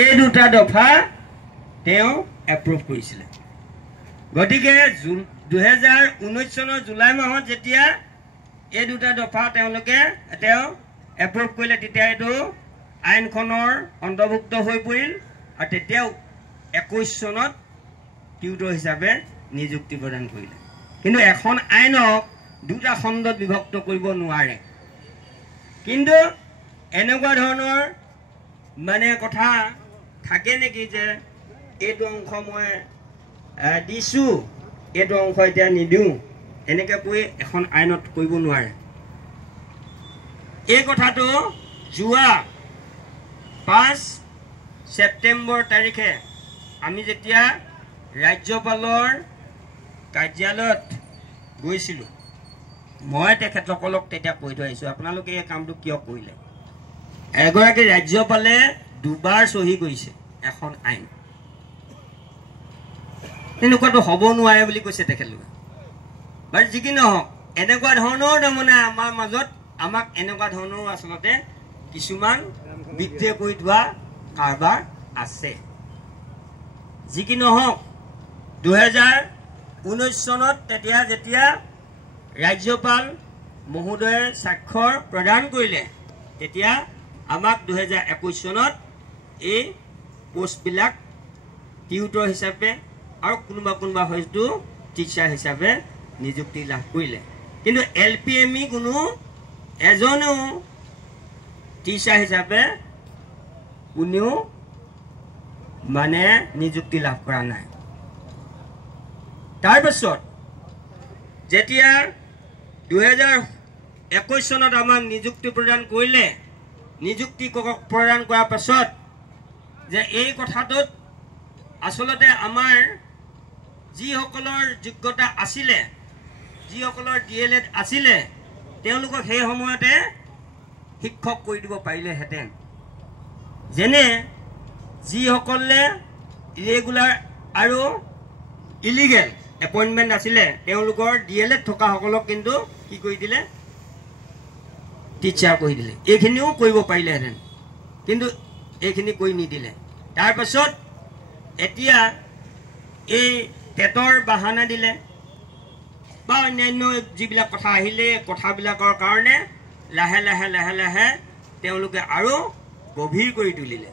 এই দুটা দফা তেওঁ এপ্ৰুভ কৰিছিলে। গতিকে 2019 চনৰ জুলাই মাহত যেতিয়া এই দুটা দফা তেওঁ এপ্ৰুভ কৰিলে তেতিয়া এইটো আইনখনৰ অন্তৰ্ভুক্ত হৈ পৰিল আৰু তেতিয়াও 21 চনত টিউটৰ হিচাপে নিযুক্তি প্ৰদান কৰিলে। কিন্তু এখন আইনক দুটা খণ্ডত বিভক্ত কৰিব নোৱাৰে। কিন্তু এনেকুৱা ধৰণৰ মানে কথা থাকে নেকি যে এইটো অংশ মই দিছোঁ, এইটো অংশ এতিয়া নিদিওঁ, এনেকৈ কৈ এখন আইনত কৰিব নোৱাৰে। এই কথাটো যোৱা 5 ছেপ্টেম্বৰ তাৰিখে আমি যেতিয়া ৰাজ্যপালৰ কাৰ্যালয়ত গৈছিলোঁ, মই তেখেতসকলক তেতিয়া কৈ থৈ আহিছোঁ আপোনালোকে এই কামটো কিয় কৰিলে। এগৰাকী ৰাজ্যপালে দুবাৰ চহী কৰিছে এখন আইন, তেনেকুৱাটো হ'ব নোৱাৰে বুলি কৈছে তেখেতলোকে। বাৰু যি কি নহওক, এনেকুৱা ধৰণৰ তাৰমানে আমাৰ মাজত আমাক এনেকুৱা ধৰণৰো আচলতে কিছুমান বিদ্ৰোহ কৰি থোৱা কাৰবাৰ আছে। যি কি নহওক 2019 চনত যেতিয়া ৰাজ্যপাল মহোদয়ে স্বাক্ষৰ প্ৰদান কৰিলে তেতিয়া আমাক 2021 চনত এই পোষ্টবিলাক টিউটৰ হিচাপে আৰু কোনোবা হয়তো টিচাৰ হিচাপে নিযুক্তি লাভ কৰিলে। কিন্তু LPME কোনো এজনেও টিচাৰ হিচাপে কোনেও মানে নিযুক্তি লাভ কৰা নাই। তাৰপিছত যেতিয়া 2021 চনত আমাক নিযুক্তি প্ৰদান কৰিলে, নিযুক্তি প্ৰদান কৰাৰ পাছত যে এই কথাটোত আচলতে আমাৰ যিসকলৰ যোগ্যতা আছিলে, যিসকলৰ DLED আছিলে, তেওঁলোকক সেই সময়তে শিক্ষক কৰি দিব পাৰিলেহেঁতেন। যেনে যিসকলে ইৰেগুলাৰ আৰু ইলিগেল এপইণ্টমেণ্ট আছিলে তেওঁলোকৰ DLED থকাসকলক কিন্তু কি কৰি দিলে, টিচাৰ কৰি দিলে। এইখিনিও কৰিব পাৰিলেহেঁতেন, কিন্তু এইখিনি কৰি নিদিলে। তাৰপাছত এতিয়া এই টেটৰ বাহানা দিলে বা অন্যান্য যিবিলাক কথা আহিলে, কথাবিলাকৰ কাৰণে লাহে লাহে তেওঁলোকে আৰু গভীৰ কৰি তুলিলে।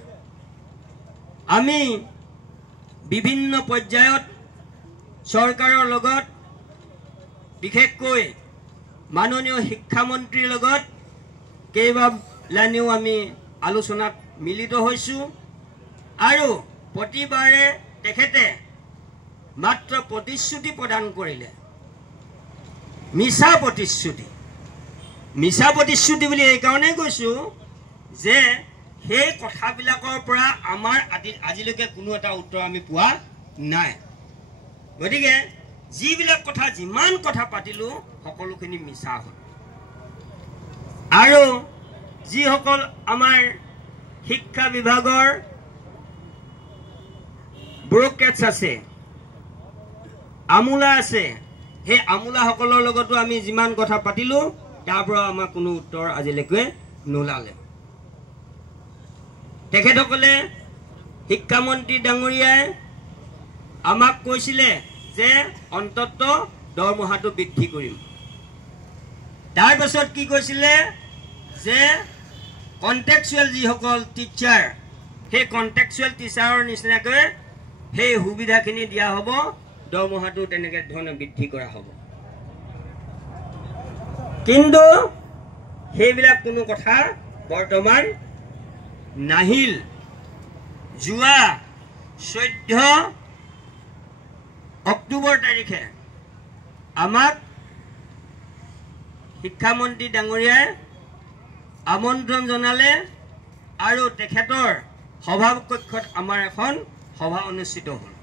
আমি বিভিন্ন পৰ্যায়ত চৰকাৰৰ লগত, বিশেষকৈ মাননীয় শিক্ষামন্ত্ৰীৰ লগত কেইবালানিও আমি আলোচনাত মিলিত হৈছোঁ আৰু প্ৰতিবাৰে তেখেতে মাত্ৰ প্ৰতিশ্ৰুতি প্ৰদান কৰিলে। মিছা প্ৰতিশ্ৰুতি বুলি এইকাৰণেই কৈছোঁ যে সেই কথাবিলাকৰ পৰা আমাৰ আজিলৈকে কোনো এটা উত্তৰ আমি পোৱা নাই। গতিকে যিবিলাক কথা, যিমান কথা পাতিলোঁ সকলোখিনি মিছা হ'ল। আৰু যিসকল আমাৰ শিক্ষা বিভাগৰ ব্যুৰ'ক্ৰেটছ আছে, আমোলা আছে, সেই আমোলাসকলৰ লগতো আমি যিমান কথা পাতিলোঁ তাৰ পৰা আমাৰ কোনো উত্তৰ আজিলৈকে নোলালে। তেখেতসকলে শিক্ষামন্ত্ৰী ডাঙৰীয়াই আমাক কৈছিলে যে অন্ততঃ দৰমহাটো বৃদ্ধি কৰিম। তাৰপাছত কি কৈছিলে যে কণ্টেক্সুৱেল যিসকল টিচাৰ, সেই কণ্টেক্সুৱেল টিচাৰৰ নিচিনাকৈ সেই সুবিধাখিনি দিয়া হ'ব, দৰমহাটো তেনেকৈ ধৰণে বৃদ্ধি কৰা হ'ব। কিন্তু সেইবিলাক কোনো কথা বৰ্তমান নাহিল। যোৱা 14 অক্টোবৰ তাৰিখে আমাক শিক্ষামন্ত্ৰী ডাঙৰীয়াই আমন্ত্ৰণ জনালে আৰু তেখেতৰ সভাকক্ষত আমাৰ এখন সভা অনুষ্ঠিত হ'ল।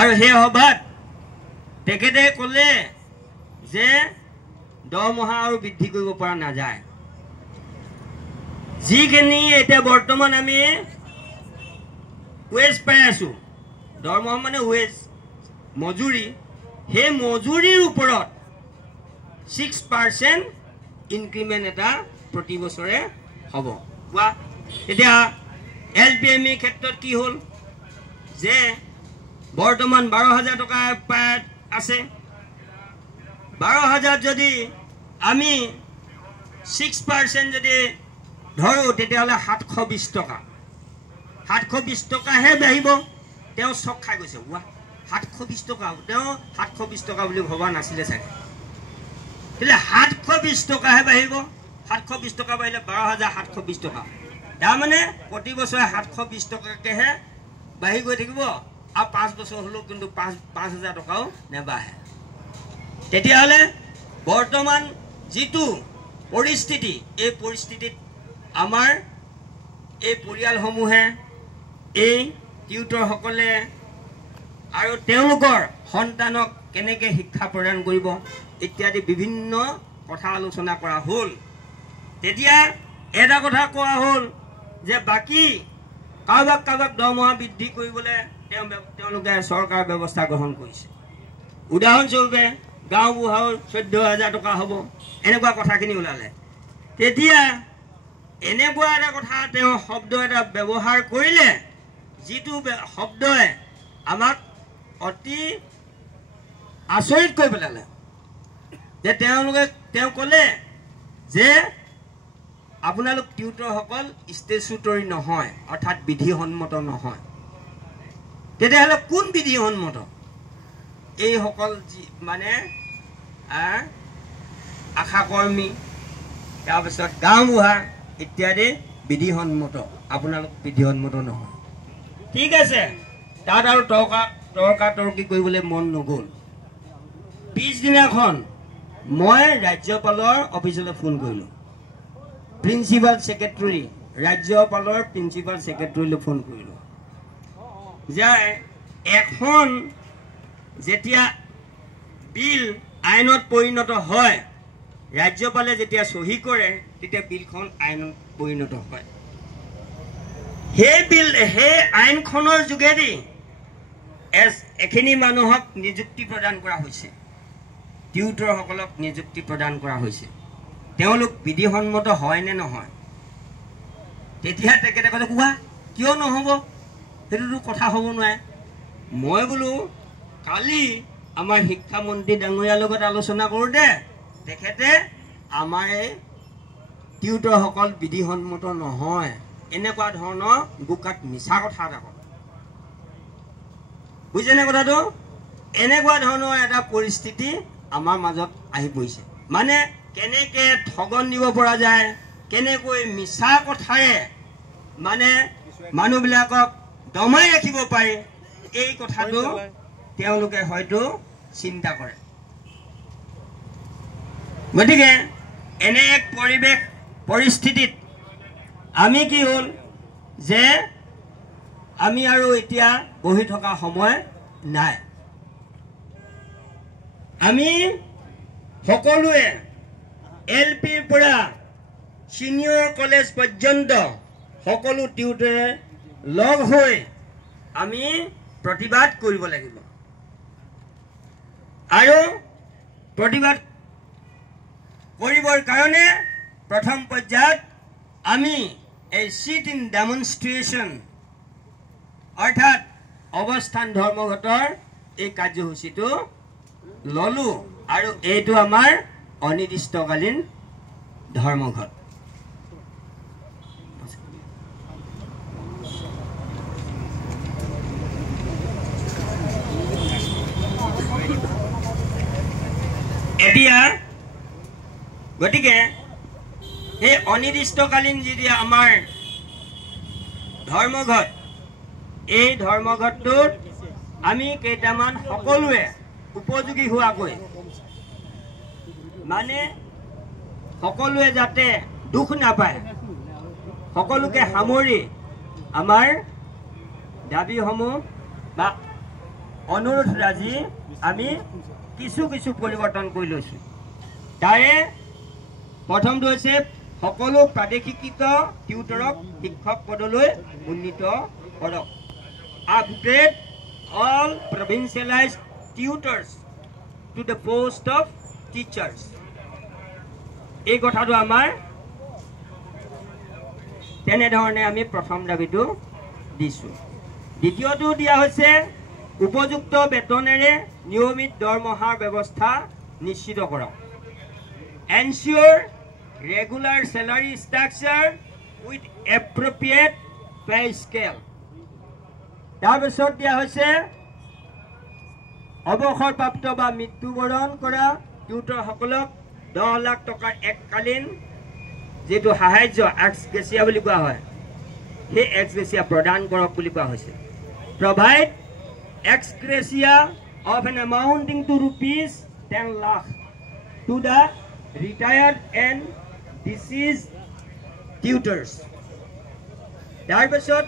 আৰু সেই সভাত তেখেতে ক'লে যে দৰমহা আৰু বৃদ্ধি কৰিব পৰা নাযায়। যিখিনি এতিয়া বৰ্তমান আমি ৱেজ পাই আছোঁ, দৰমহা মানে ৱেজ, মজুৰি, সেই মজুৰিৰ ওপৰত 6% ইনক্ৰিমেণ্ট এটা প্ৰতি বছৰে হ'ব। এতিয়া LPME ক্ষেত্ৰত কি হ'ল যে বৰ্তমান 12,000 টকা পাই আছে 12,000 যদি আমি 6% যদি ধৰো তেতিয়াহ'লে 720 টকা 720 টকাহে বাঢ়িব তেওঁ চক খাই গৈছে 720 টকা তেওঁ 720 টকা বুলি ভবা নাছিলে চাগে তেলে 720 টকাহে বাঢ়িব 720 টকা বাঢ়িলে 12,720 টকা তাৰ মানে প্ৰতি বছৰে 720 টকাকেহে বাঢ়ি গৈ থাকিব আৰু 5 বছৰ হলো কিন্তু 5,000 টকাও নেবাঢ়ে তেতিয়াহ'লে বৰ্তমান যিটো পৰিস্থিতি এই পৰিস্থিতিত আমাৰ এই পৰিয়ালসমূহে এই টিউটৰসকলে আৰু তেওঁলোকৰ সন্তানক কেনেকৈ শিক্ষা প্ৰদান কৰিব ইত্যাদি বিভিন্ন কথা আলোচনা কৰা হ'ল তেতিয়া এটা কথা কোৱা হ'ল যে বাকি কাৰোবাক দৰমহা বৃদ্ধি কৰিবলৈ তেওঁলোকে চৰকাৰ ব্যৱস্থা গ্ৰহণ কৰিছে উদাহৰণস্বৰূপে গাঁও বুঢ়াৰ 14,000 টকা হ'ব এনেকুৱা কথাখিনি ওলালে তেতিয়া এনেকুৱা এটা কথা তেওঁ শব্দ এটা ব্যৱহাৰ কৰিলে যিটো শব্দই আমাক অতি আচৰিত কৰি পেলালে যে তেওঁ ক'লে যে আপোনালোক টিউটৰসকল ষ্টেচুটৰী নহয় অৰ্থাৎ বিধিসন্মত নহয় তেতিয়াহ'লে কোন বিধিসন্মত এইসকল মানে আশাকৰ্মী তাৰপিছত গাঁওবুঢ়া ইত্যাদি বিধিসন্মত আপোনালোক বিধিসন্মত নহয় ঠিক আছে তাত আৰু তৰ্কাতৰ্কি কৰিবলৈ মন নগ'ল পিছদিনাখন মই ৰাজ্যপালৰ অফিচলৈ ফোন কৰিলোঁ প্ৰিন্সিপাল ছেক্ৰেটাৰী ৰাজ্যপালৰ প্ৰিন্সিপাল ছেক্ৰেটাৰীলৈ ফোন কৰিলোঁ যে এখন যেতিয়া বিল আইনত পৰিণত হয় ৰাজ্যপালে যেতিয়া চহী কৰে তেতিয়া বিলখন আইনত পৰিণত হয় সেই আইনখনৰ যোগেদি এখিনি মানুহক নিযুক্তি প্ৰদান কৰা হৈছে টিউটৰসকলক নিযুক্তি প্ৰদান কৰা হৈছে তেওঁলোক বিধিসন্মত হয় নে নহয় তেতিয়া তেখেতে ক'লে কোৱা কিয় নহ'ব সেইটোতো কথা হ'ব নোৱাৰে মই বোলো কালি আমাৰ শিক্ষামন্ত্ৰী ডাঙৰীয়াৰ লগত আলোচনা কৰোঁতে তেখেতে আমাৰ এই টিউটৰসকল বিধিসন্মত নহয় এনেকুৱা ধৰণৰ বোকাত মিছা কথা এটা ক'লে বুজিছেনে কথাটো এনেকুৱা ধৰণৰ এটা পৰিস্থিতি আমাৰ মাজত আহি পৰিছে মানে কেনেকৈ ঠগন দিব পৰা যায় কেনেকৈ মিছা কথাৰে মানে মানুহবিলাকক দমাই ৰাখিব পাৰি এই কথাটো তেওঁলোকে হয়তো চিন্তা কৰে গতিকে এনে এক পৰিস্থিতিত আমি কি হ'ল যে আমি আৰু এতিয়া বহি থকা সময় নাই আমি সকলোৱে LPৰ পৰা সিনিয়ৰ কলেজ পৰ্যন্ত সকলো টিউটৰে লগ হৈ আমি প্ৰতিবাদ কৰিব লাগিব আৰু প্ৰতিবাদ কৰিবৰ কাৰণে প্ৰথম পৰ্যায়ত আমি এই সিট ইন ডেমনষ্ট্ৰেশ্যন অৰ্থাৎ অৱস্থান ধৰ্মঘটৰ এই কাৰ্যসূচীটো ললোঁ আৰু এইটো আমাৰ অনিৰ্দিষ্টকালীন ধৰ্মঘট এতিয়া গতিকে এই অনিৰ্দিষ্টকালীন যদি আমাৰ ধৰ্মঘট এই ধৰ্মঘটটোত আমি কেইটামান সকলোৱে উপযোগী হোৱাকৈ মানে সকলোৱে যাতে দুখ নাপায় সকলোকে সামৰি আমাৰ দাবীসমূহ বা অনুৰোধ ৰাজি আমি কিছু পৰিৱৰ্তন কৰি লৈছোঁ তাৰে প্ৰথমটো হৈছে সকলো প্ৰাদেশিকৃত টিউটৰক শিক্ষক পদলৈ উন্নীত কৰক upgrade all provincialized tutors to the post of teachers এই কথাটো আমাৰ তেনেধৰণে আমি প্ৰথম দাবীটো দিছোঁ। দ্বিতীয়টো দিয়া হৈছে উপযুক্ত বেতনেৰে নিয়মিত দৰমহাৰ ব্যৱস্থা নিশ্চিত কৰক। Ensure regular salary structure with appropriate pay scale. তাৰপিছত দিয়া হৈছে অৱসৰপ্ৰাপ্ত বা মৃত্যুবৰণ কৰা টিউটৰসকলক 10 লাখ টকাৰ এককালীন যিটো সাহায্য এক্স গ্ৰেচিয়া বুলি কোৱা হয়, সেই এক্স গ্ৰেচিয়া প্ৰদান কৰক বুলি কোৱা হৈছে। Provide ex gratia of an amounting to rupees 10 lakh to the retired and deceased tutors. তাৰপিছত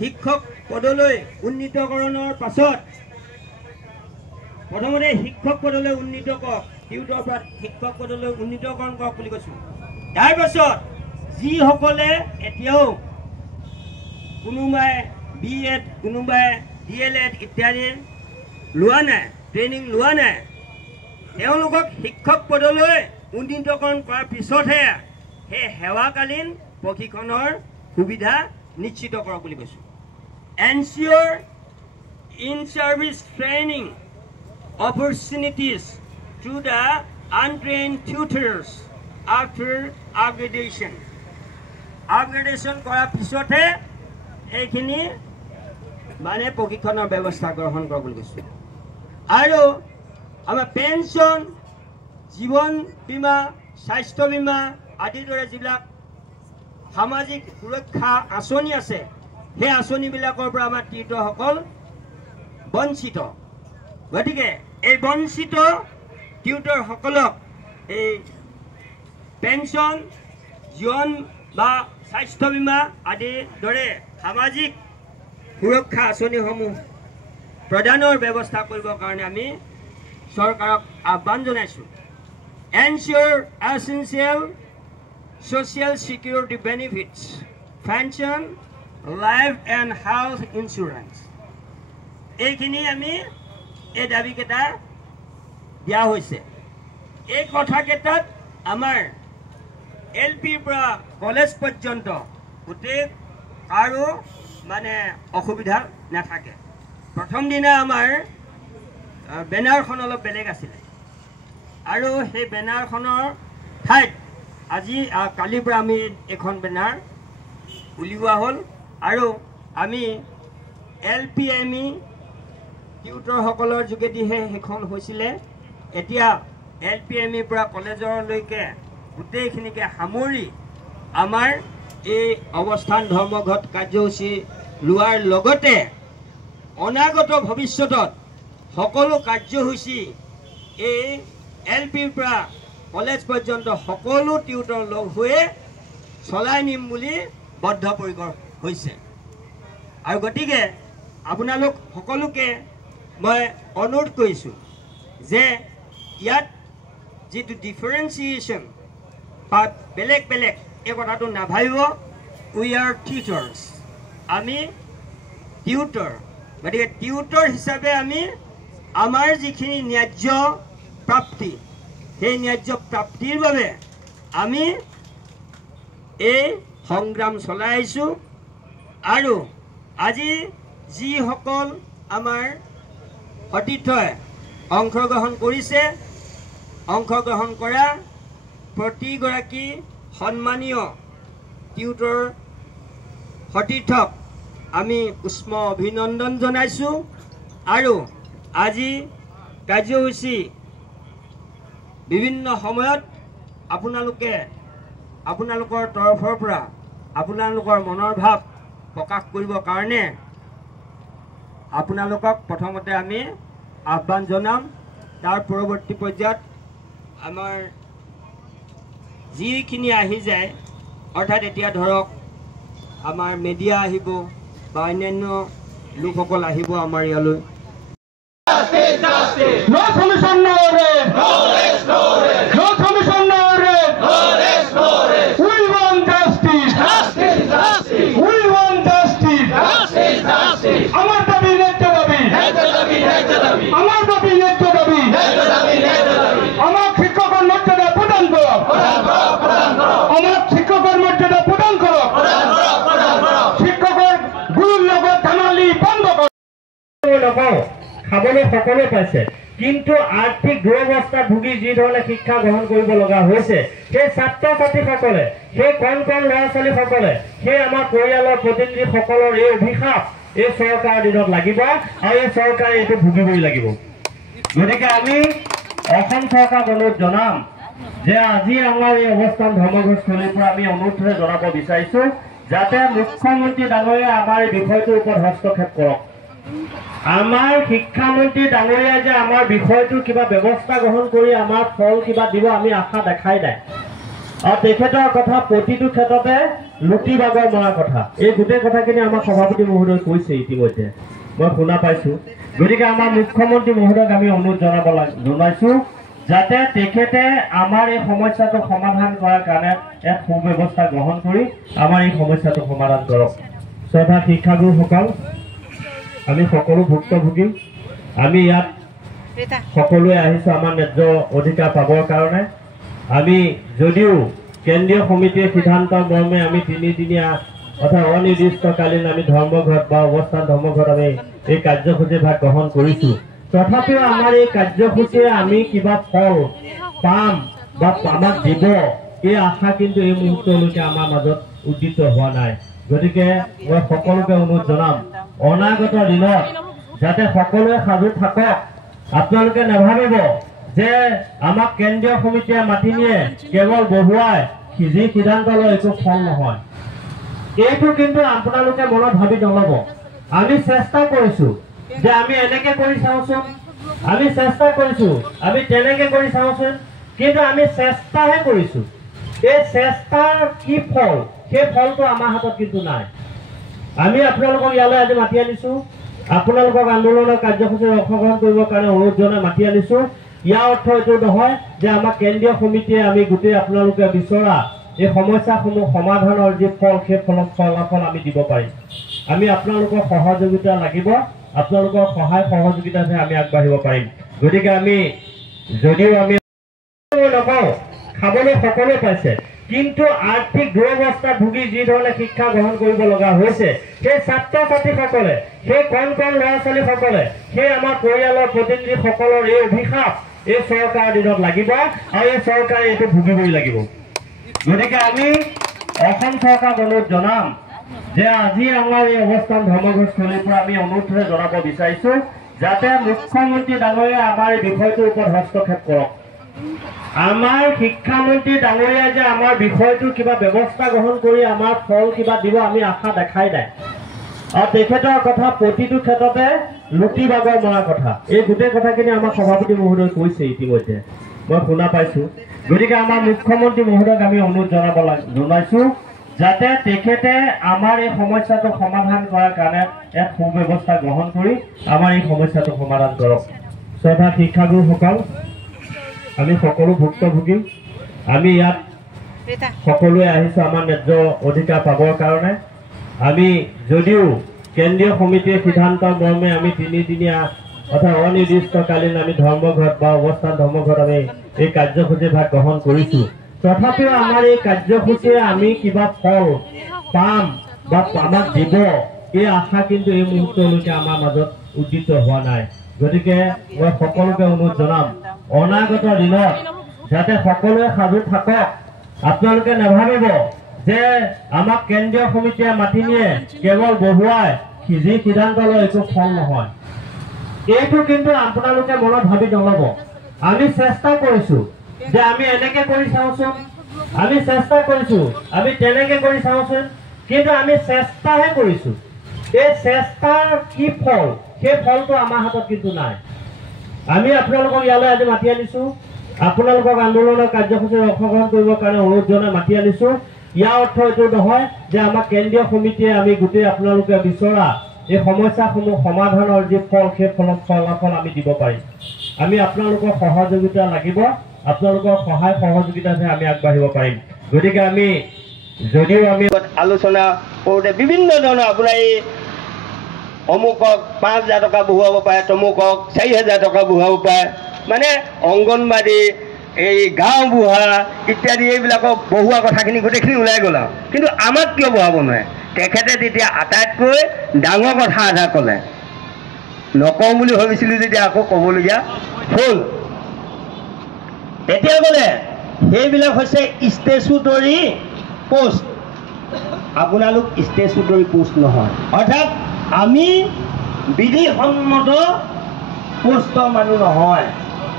শিক্ষক পদলৈ উন্নীতকৰণৰ পাছত প্ৰথমতে শিক্ষক পদলৈ উন্নীত কৰক, টিউটৰ পৰা শিক্ষক পদলৈ উন্নীতকৰণ কৰক বুলি কৈছোঁ। তাৰপিছত যিসকলে এতিয়াও কোনোবাই BEd কোনোবাই DLEd ইত্যাদি লোৱা নাই, ট্ৰেইনিং লোৱা নাই, তেওঁলোকক শিক্ষক পদলৈ উন্নীতকৰণ কৰাৰ পিছতহে সেই সেৱাকালীন প্ৰশিক্ষণৰ সুবিধা নিশ্চিত কৰক বুলি কৈছোঁ। Ensure in service training opportunities to the untrained tutors after upgradation. Upgradation কৰাৰ পিছতহে এইখিনি মানে প্ৰশিক্ষণৰ ব্যৱস্থা গ্ৰহণ কৰক বুলি কৈছোঁ। আৰু আমাৰ পেঞ্চন, জীৱন বীমা, স্বাস্থ্য বীমা আদিৰ দৰে যিবিলাক সামাজিক সুৰক্ষা আঁচনি আছে, সেই আঁচনিবিলাকৰ পৰা আমাৰ টিউটৰসকল বঞ্চিত। গতিকে এই বঞ্চিত টিউটৰসকলক এই পেঞ্চন, জীৱন বা স্বাস্থ্য বীমা আদিৰ দৰে সামাজিক সুৰক্ষা আঁচনিসমূহ প্ৰদানৰ ব্যৱস্থা কৰিবৰ কাৰণে আমি চৰকাৰক আহ্বান জনাইছোঁ। Ensure essential social security benefits, pension, life and health insurance, এইখিনি আমি এই দাবীকেইটা দিয়া হৈছে। এই কথাকেইটাত আমাৰ LPৰ পৰা কলেজ পৰ্যন্ত গোটেই কাৰো মানে অসুবিধা নাথাকে। প্ৰথম দিনা আমাৰ বেনাৰখন অলপ বেলেগ আছিলে, আৰু সেই বেনাৰখনৰ ঠাইত আজি কালিৰ পৰা আমি এখন বেনাৰ উলিওৱা হ'ল, আৰু আমি LPME টিউটৰসকলৰ যোগেদিহে সেইখন হৈছিলে। এতিয়া LPMEৰ পৰা কলেজৰলৈকে গোটেইখিনিকে সামৰি আমাৰ এই অৱস্থান ধৰ্মঘট কাৰ্যসূচী লোৱাৰ লগতে অনাগত ভৱিষ্যতত সকলো কাৰ্যসূচী এই LPৰ পৰা কলেজ পৰ্যন্ত সকলো টিউটৰ লগ হৈ চলাই নিম বুলি বদ্ধপৰিকৰ হৈছে। আৰু গতিকে আপোনালোক সকলোকে মই অনুৰোধ কৰিছোঁ যে ইয়াত যিটো ডিফাৰেঞ্চিয়েশ্যন বা বেলেগ বেলেগ এই কথাটো নাভাবিব। উই আৰ টিউটাৰ্ছ, আমি টিউটৰ। গতিকে টিউটৰ হিচাপে আমি আমাৰ যিখিনি ন্যায্য প্ৰাপ্তি, সেই ন্যায্য প্ৰাপ্তিৰ বাবে আমি এই সংগ্ৰাম চলাই আহিছোঁ। আৰু আজি যিসকল আমাৰ অতিথয় অংশগ্ৰহণ কৰিছে, অংশগ্ৰহণ কৰা প্ৰতিগৰাকী সন্মানীয় টিউটৰ সতীৰ্থক আমি উষ্ম অভিনন্দন জনাইছোঁ। আৰু আজি কাৰ্যসূচী বিভিন্ন সময়ত আপোনালোকে আপোনালোকৰ তৰফৰ পৰা আপোনালোকৰ মনৰ ভাৱ প্ৰকাশ কৰিবৰ কাৰণে আপোনালোকক প্ৰথমতে আমি আহ্বান জনাম। তাৰ পৰৱৰ্তী পৰ্যায়ত আমাৰ যিখিনি আহি যায়, অৰ্থাৎ এতিয়া ধৰক আমাৰ মিডিয়া আহিব বা অন্যান্য লোকসকল আহিব আমাৰ ইয়ালৈ। আমাক শিক্ষকৰ মৰ্যাদা প্ৰদান কৰক, আমাক শিক্ষকৰ মৰ্যাদা প্ৰদান কৰক। নকওঁ, খাবলৈ সকলোৱে পাইছে, কিন্তু আৰ্থিক দুৰৱস্থাত ভুগি যি ধৰণে শিক্ষা গ্ৰহণ কৰিব লগা হৈছে, সেই ছাত্ৰ ছাত্ৰীসকলে, সেই কণ কণ ল'ৰা ছোৱালীসকলে, সেই আমাৰ পৰিয়ালৰ প্ৰতিনিধিসকলৰ এই অভিশাপ এই চৰকাৰৰ দিনত লাগিব আৰু এই চৰকাৰে এইটো ভুগিবই লাগিব। গতিকে আমি অসম চৰকাৰক অনুৰোধ জনাম যে আজি আমাৰ এই অৱস্থান ধৰ্মঘটস্থলীৰ পৰা আমি অনুৰোধ জনাব বিচাৰিছো যাতে মুখ্যমন্ত্ৰী ডাঙৰীয়া আমাৰ এই বিষয়টোৰ ওপৰত হস্তক্ষেপ কৰক। আমাৰ শিক্ষামন্ত্ৰী ডাঙৰীয়াই যে আমাৰ বিষয়টোৰ কিবা ব্যৱস্থা গ্ৰহণ কৰি আমাৰ ফল কিবা দিব আমি আশা দেখাই নাই। আৰু তেখেতৰ কথা প্ৰতিটো ক্ষেত্ৰতে লুটি বাগৰ মৰা কথা, এই গোটেই কথাখিনি আমাৰ সভাপতি মহোদয় কৈছে ইতিমধ্যে, মই শুনা পাইছো। গতিকে আমাৰ মুখ্যমন্ত্ৰী মহোদয়ক আমি অনুৰোধ জনাইছো যাতে তেখেতে আমাৰ এই সমস্যাটো সমাধান কৰাৰ কাৰণে এক সুব্যৱস্থা গ্ৰহণ কৰি আমাৰ এই সমস্যাটো সমাধান কৰক। শ্ৰদ্ধা শিক্ষাগুৰুসকল, আমি সকলো ভুক্তভোগী, আমি ইয়াত সকলোৱে আহিছো আমাৰ ন্যায্য অধিকাৰ পাবৰ কাৰণে। আমি যদিও কেন্দ্ৰীয় সমিতিৰ সিদ্ধান্ত মৰ্মে আমি 3 দিনীয়া অৰ্থাৎ অনিৰ্দিষ্টকালীন আমি ধৰ্মঘট বা অৱস্থান ধৰ্মঘট আমি এই কাৰ্যসূচী ভাগ গ্ৰহণ কৰিছো, তথাপিও আমাৰ এই কাৰ্যসূচীৰে আমি কিবা ফল পাম বা আমাক দিব এই আশা কিন্তু এই মুহূৰ্তলৈকে আমাৰ মাজত উদ্দিত হোৱা নাই। গতিকে মই সকলোকে অনুৰোধ জনাম অনাগত দিনত যাতে সকলোৱে সাজু থাকক। আপোনালোকে নাভাবিব যে আমাক কেন্দ্ৰীয় সমিতিয়ে মাতি নিয়ে কেৱল বহুৱাই যি সিদ্ধান্ত লয় একো ফল নহয়, এইটো কিন্তু আপোনালোকে মনত ভাবি নলব। আমি চেষ্টা কৰিছো যে আমি এনেকে কৰি চাওঁচোন, আমি চেষ্টা কৰিছো আমি তেনেকে কৰি চাওঁচোন, কিন্তু আমি চেষ্টাহে কৰিছো। এই চেষ্টাৰ কি ফল, সেই ফলটো আমাৰ হাতত কিন্তু নাই। আমি আপোনালোকক ইয়ালৈ আজি মাতি আনিছো, আপোনালোকক আন্দোলনৰ কাৰ্যসূচীত অংশগ্ৰহণ কৰিবৰ কাৰণে অনুৰোধ জনাই মাতি আনিছো। ইয়াৰ অৰ্থ এইটো নহয় যে আমাক কেন্দ্ৰীয় সমিতিয়ে আমি গোটেই আপোনালোকে বিচৰা এই সমস্যাসমূহ সমাধানৰ যি ফল সেই ফলাফল আমি দিব পাৰিম। আমি আপোনালোকৰ সহযোগিতা লাগিব, আপোনালোকৰ সহায় সহযোগিতাতহে আমি আগবাঢ়িব পাৰিম। গতিকে আমি যদিও আমি নকওঁ, খাবলৈ সকলোৱে পাইছে, কিন্তু আৰ্থিক দুৰৱস্থাত ভুগি যি ধৰণে শিক্ষা গ্ৰহণ কৰিব লগা হৈছে, সেই ছাত্ৰ ছাত্ৰীসকলে, সেই কণ কণ ল'ৰা ছোৱালীসকলে, সেই আমাৰ পৰিয়ালৰ প্ৰতিনিধিসকলৰ এই অভিশাপ এই চৰকাৰৰ দিনত লাগিব আৰু এই চৰকাৰে এইটো ভুগিবই লাগিব। গতিকে আমি অসম চৰকাৰক অনুৰোধ জনাম যে আজি আমাৰ এই অৱস্থান ধৰ্মঘটস্থলীৰ পৰা আমি অনুৰোধ জনাব বিচাৰিছো যাতে মুখ্যমন্ত্ৰী ডাঙৰীয়াই আমাৰ এই বিষয়টোৰ ওপৰত হস্তক্ষেপ কৰক। আমাৰ শিক্ষামন্ত্ৰী ডাঙৰীয়াই যে আমাৰ বিষয়টোৰ কিবা ব্যৱস্থা গ্ৰহণ কৰি আমাৰ ফল কিবা দিব আমি আশা দেখাই নাই। আৰু তেখেতৰ কথা প্ৰতিটো ক্ষেত্ৰতে লুটি বাগৰ মৰা কথা, এই গোটেই কথাখিনি আমাৰ সভাপতি মহোদয় কৈছে ইতিমধ্যে, মই শুনা পাইছো। গতিকে আমাৰ মুখ্যমন্ত্ৰী মহোদয়ক আমি অনুৰোধ জনাইছো যাতে তেখেতে আমাৰ এই সমস্যাটো সমাধান কৰাৰ কাৰণে এক সুব্যৱস্থা গ্ৰহণ কৰি আমাৰ এই সমস্যাটো সমাধান কৰক। শ্ৰদ্ধা শিক্ষাগুৰুসকল, আমি সকলো ভুক্তভোগী, আমি ইয়াত সকলোৱে আহিছো আমাৰ ন্যায্য অধিকাৰ পাবৰ কাৰণে। আমি যদিও কেন্দ্ৰীয় সমিতিৰ সিদ্ধান্ত মৰ্মে আমি 3 দিনীয়া অৰ্থাৎ অনিৰ্দিষ্টকালীন আমি ধৰ্মঘট বা অৱস্থান ধৰ্মঘট আমি এই কাৰ্যসূচী ভাগ গ্ৰহণ কৰিছো, তথাপিও আমাৰ এই কাৰ্যসূচীৰে আমি কিবা ফল পাম বা আমাক দিব এই আশা কিন্তু এই মুহূৰ্তলৈকে আমাৰ মাজত উদ্দিত হোৱা নাই। গতিকে মই সকলোকে অনুৰোধ জনাম অনাগত দিনত যাতে সকলোৱে সাজু থাকক। আপোনালোকে নাভাবিব যে আমাক কেন্দ্ৰীয় সমিতিয়ে মাতি নিয়ে কেৱল বহুৱাই যি সিদ্ধান্ত লয় একো ফল নহয়, এইটো কিন্তু আপোনালোকে মনত ভাবি নলব। আমি চেষ্টা কৰিছো যে আমি এনেকে কৰি চাওঁচোন, আমি চেষ্টা কৰিছো আমি তেনেকে কৰি চাওঁচোন, কিন্তু আমি চেষ্টাহে কৰিছো। এই চেষ্টাৰ কি ফল, সেই ফলটো আমাৰ হাতত কিন্তু নাই। আমি আপোনালোকক ইয়ালৈ আজি মাতি আনিছো, আপোনালোকক আন্দোলনৰ কাৰ্যসূচীত অংশগ্ৰহণ কৰিবৰ কাৰণে অনুৰোধ জনাই মাতি আনিছো। ইয়াৰ অৰ্থ এইটো নহয় যে আমাক কেন্দ্ৰীয় সমিতিয়ে আমি গোটেই আপোনালোকে বিচৰা এই সমস্যাসমূহ সমাধানৰ যি ফল সেই ফলাফল আমি দিব পাৰিম। আমি আপোনালোকৰ সহযোগিতা লাগিব, আপোনালোকৰ সহায় সহযোগিতাতহে আমি আগবাঢ়িব পাৰিম। গতিকে আমি যদিও আমি আলোচনা কৰোঁতে বিভিন্ন ধৰণৰ আপোনাৰ এই অমুকক 5,000 টকা বহুৱাব পাৰে, তমুকক 4,000 টকা বহুৱাব পাৰে, মানে অংগনবাদী এই গাঁও বুঢ়া ইত্যাদি এইবিলাকক বহুৱা কথাখিনি গোটেইখিনি ওলাই গ'ল আৰু। কিন্তু আমাক কিয় বঢ়াব নোৱাৰে? তেখেতে তেতিয়া আটাইতকৈ ডাঙৰ কথা এটা ক'লে নকওঁ বুলি ভাবিছিলোঁ যেতিয়া আকৌ ক'বলগীয়া হ'ল। এতিয়া ক'লে সেইবিলাক হৈছে ষ্টেচুটৰী পোষ্ট। আপোনালোক ষ্টেচুটৰী পোষ্ট নহয়, অৰ্থাৎ আমি বিধিসন্মত পোষ্টৰ মানুহ নহয়,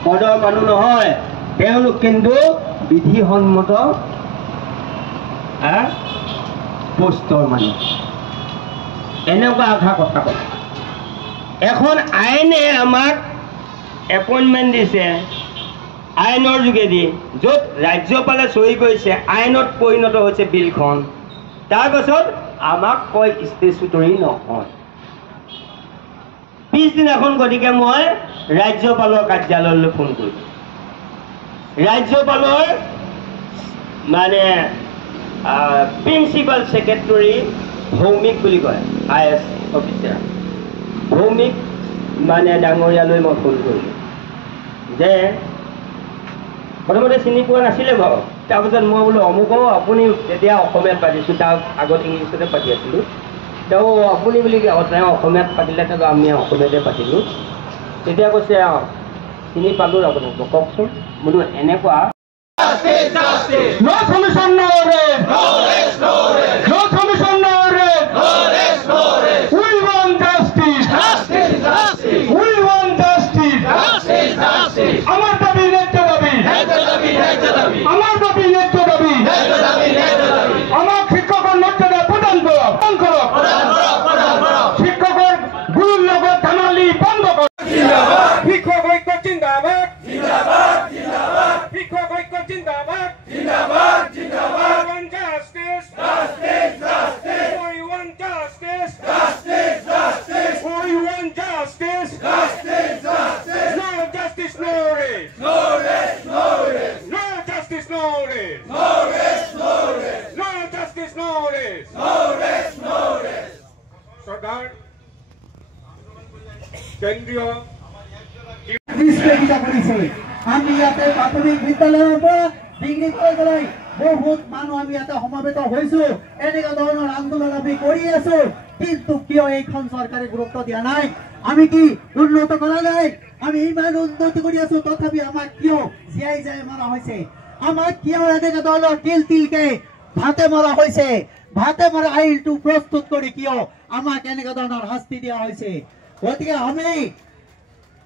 পদৰ মানুহ নহয়। তেওঁলোক কিন্তু বিধিসন্মত পোষ্টৰ মানুহ। এনেকুৱা আশা কথা কয়। এখন আইনে আমাক এপইণ্টমেণ্ট দিছে আইনৰ যোগেদি, য'ত ৰাজ্যপালে চহী কৰিছে, আইনত পৰিণত হৈছে বিলখন। তাৰপাছত আমাক কয় ষ্টেচুটৰী নহয়। পিছদিনাখন গতিকে মই ৰাজ্যপালৰ কাৰ্যালয়লৈ ফোন কৰিলোঁ। ৰাজ্যপালৰ মানে প্ৰিন্সিপাল ছেক্ৰেটৰী ভৌমিক বুলি কয়, IAS অফিচাৰ ভৌমিক মানে ডাঙৰীয়ালৈ মই ফোন কৰিলোঁ যে প্ৰথমতে চিনি পোৱা নাছিলে বাৰু। তাৰপিছত মই বোলো অমুকো আপুনি তেতিয়া অসমীয়াত পাতিছোঁ, তাৰ আগত ইংলিছতে পাতি আছিলোঁ। তেওঁ আপুনি বুলি তেওঁ অসমীয়াত পাতিলে, তেওঁ আমি অসমীয়াতে পাতিলোঁ। তেতিয়া কৈছে চিনি পালোঁ আপোনাক, কওকচোন। বোলো এনেকুৱা No commission, no arrest. No arrest, no arrest. No commission, no arrest. No arrest, no arrest. We want justice. Justice, justice. We want justice. Justice, justice. Amar dabi, netto dabi. Netto dabi, netto dabi. Amar dabi, netto dabi. Netto dabi, netto dabi. Amar শিক্ষকৰ netto dabi প্ৰদান কৰক, প্ৰদান কৰক, প্ৰদান কৰক, প্ৰদান কৰক। শিক্ষকৰ গুৰুৰ লগত ধানালি বন্ধ কৰক। জিন্দাবাদ। শিক্ষক ঐক্য জিন্দাবাদ। জিন্দাবাদ, জিন্দাবাদ। শিক্ষক ঐক্য জিন্দাবাদ। জিন্দাবাদ, জিন্দাবাদ। We want justice. Justice, justice. We want justice. Justice, justice. We want justice. Justice, justice. No justice, no rest. No rest, no rest. No justice, no rest. No rest, no rest. No justice, no rest. No rest, no rest. Sardar, কেন্দ্ৰীয় আমি ইয়াতে প্ৰাথমিক বিদ্যালয়ৰ পৰা degree কলেজলৈ বহুত মানুহ আমি ইয়াতে সমবেত হৈছো। এনেকুৱা ধৰণৰ আন্দোলন আমি কৰি আছো, কিন্তু কিয় এইখন চৰকাৰে গুৰুত্ব দিয়া নাই? আমি কি উন্নত কৰা নাই? আমি ইমান উন্নতি কৰি আছো, তথাপি আমাক কিয় জীয়াই জীয়াই মৰা হৈছে? আমাক কিয় এনেকুৱা ধৰণৰ তিল তিলকে ভাতে মৰা হৈছে? ভাতে মৰা আইনটো প্ৰস্তুত কৰি কিয় আমাক এনেকুৱা ধৰণৰ শাস্তি দিয়া হৈছে? গতিকে আমি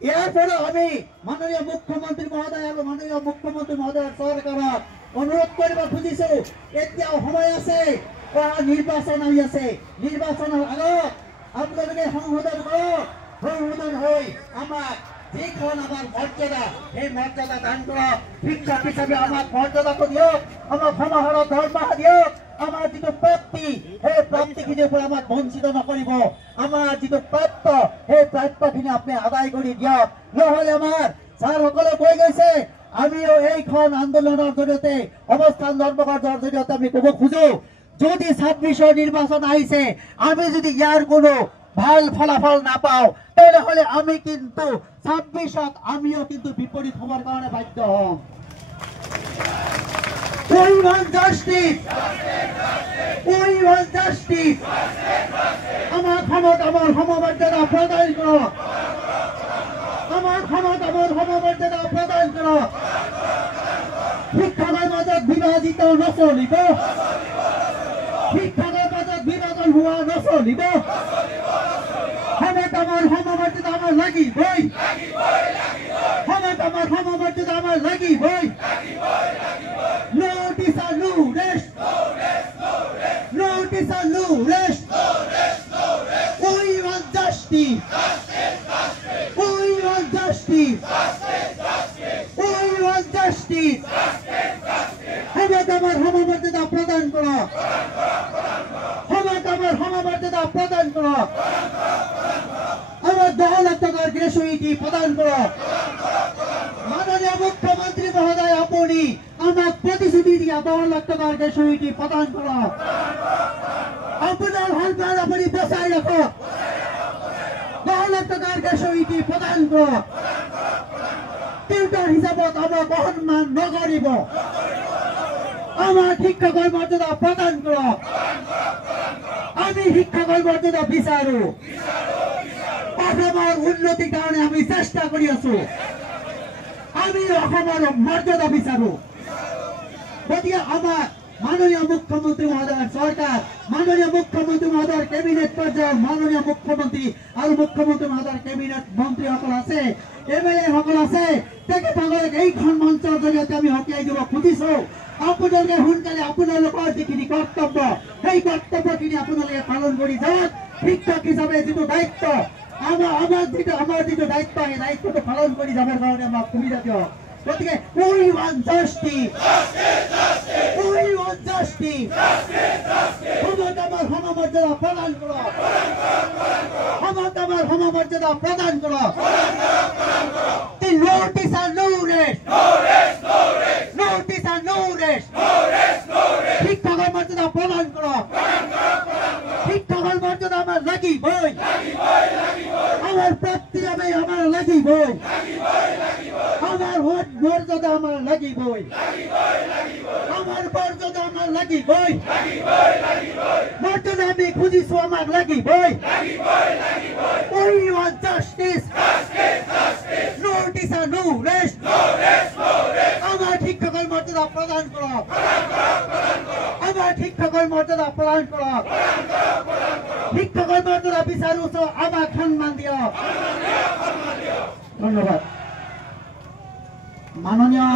ইয়াৰ পৰা আমি মাননীয় মুখ্যমন্ত্ৰী মহোদয় আৰু মাননীয় মুখ্যমন্ত্ৰী মহোদয়ৰ চৰকাৰক অনুৰোধ কৰিব খুজিছো, এতিয়াও সময় আছে, নিৰ্বাচন আহি আছে। নিৰ্বাচনৰ আগত আপোনালোকে সংশোধন কৰক, সংশোধন হৈ আমাক যিখন আমাৰ মৰ্যাদা, সেই মৰ্যাদা দান কৰক। শিক্ষক হিচাপে আমাক মৰ্যাদাটো দিয়ক, আমাক সমাহাৰত দৰমহা দিয়ক। আমাৰ যিটো প্ৰাপ্তি, সেই প্ৰাপ্তিখিনিৰ পৰা আমাক বঞ্চিত নকৰিব। আমাৰ যিটো প্ৰাপ্য, সেই প্ৰাপ্যখিনি আপুনি আদায় কৰি দিয়ক। নহ'লে আমাৰ ছাৰসকলে কৈ গৈছে, আমিও এইখন আন্দোলনৰ জৰিয়তে, অৱস্থান ধৰ্মঘটৰ জৰিয়তে আমি ক'ব খোজো, যদি ২৬ৰ নিৰ্বাচন আহিছে, আমি যদি ইয়াৰ কোনো ভাল ফলাফল নাপাওঁ, তেনেহ'লে আমি কিন্তু ২৬ত আমিও কিন্তু বিপৰীত হ'বৰ কাৰণে বাধ্য হ'ম। We want justice. We want justice. আমার সমমর্যাদা প্রদান করো। আমার সমমর্যাদা প্রদান করো। শিক্ষকের মাজত বিভাজিত নচলিব। শিক্ষকের মাজত বিভাজন হোৱা নচলিব। সমমর্যাদা আমার লাগিবই। সমমর্যাদা আমার লাগিবই। No disalludes. No disalludes. We want justice. We want justice. We want justice. আমার সমমর্যাদা প্রদান করো। আমার সমমর্যাদা প্রদান করো। আমার 10 লাখ টাকার গ্র্যাচুইটি প্রদান করো। মাননীয় মুখ্যমন্ত্রী মহোদয়, আপনি আমাক প্রতিশ্রুতি দিয়া 10 লাখ টাকার গ্র্যাচুইটি প্রদান করো। আপনার হালপার আপনি বসাই রাখো। 10 লাখ টাকার গ্র্যাচুইটি প্রদান করো। টিউটর হিসাবত আমরা অসন্মান নকরিব। আমার শিক্ষকের মর্যাদা প্রদান করো। আমি শিক্ষকের মর্যাদা বিচাৰো। অসমৰ উন্নতিৰ কাৰণে আমি চেষ্টা কৰি আছো আমি অসমৰ মৰ্যাদা বিচাৰো গতিকে আমাৰ মাননীয় মুখ্যমন্ত্ৰী মহোদয়ৰ চৰকাৰ মাননীয় মুখ্যমন্ত্ৰী মহোদয়ৰ কেবিনেট পৰ্যায়ৰ মাননীয় মুখ্যমন্ত্ৰী আৰু মুখ্যমন্ত্ৰী মহোদয়ৰ কেবিনেট মন্ত্ৰীসকল আছে এমএলএ সকল আছে তেখেতসকলক এইখন মঞ্চৰ জৰিয়তে আমি সকীয়াই দিব খুজিছো আপোনালোকে সোনকালে আপোনালোকৰ যিখিনি কৰ্তব্য সেই কৰ্তব্যখিনি আপোনালোকে পালন কৰি যাওক শিক্ষক হিচাপে যিটো দায়িত্ব আমাৰ যিটো দায়িত্ব সেই দায়িত্বটো পালন কৰি যাবৰ কাৰণে আমাক সুবিধা দিয়ক গতিকে we want justice সমতাৰ সমমৰ্যাদা প্ৰদান কৰক সমতাৰ সমমৰ্যাদা প্ৰদান কৰক notice and no rest শিক্ষকৰ মৰ্যাদা প্ৰদান কৰক শিক্ষকৰ মৰ্যাদা আমাৰ লাগিবই আমাৰ প্ৰাপ্তি আমাৰ লাগিবই আমাৰ মৰ্যাদা আমাৰ লাগিবই আমাৰ মৰ্যাদা আমাৰ লাগিবই মৰ্যাদা আমি খুজিছো আমাক লাগিবই we want justice notice and no rest আমাৰ শিক্ষকৰ মৰ্যাদা প্ৰদান কৰক আমাৰ শিক্ষকৰ মৰ্যাদা প্ৰদান কৰক শিক্ষকৰ মৰ্যাদা বিচাৰো আমাক সন্মান দিয়ক ধন্যবাদ মাননীয়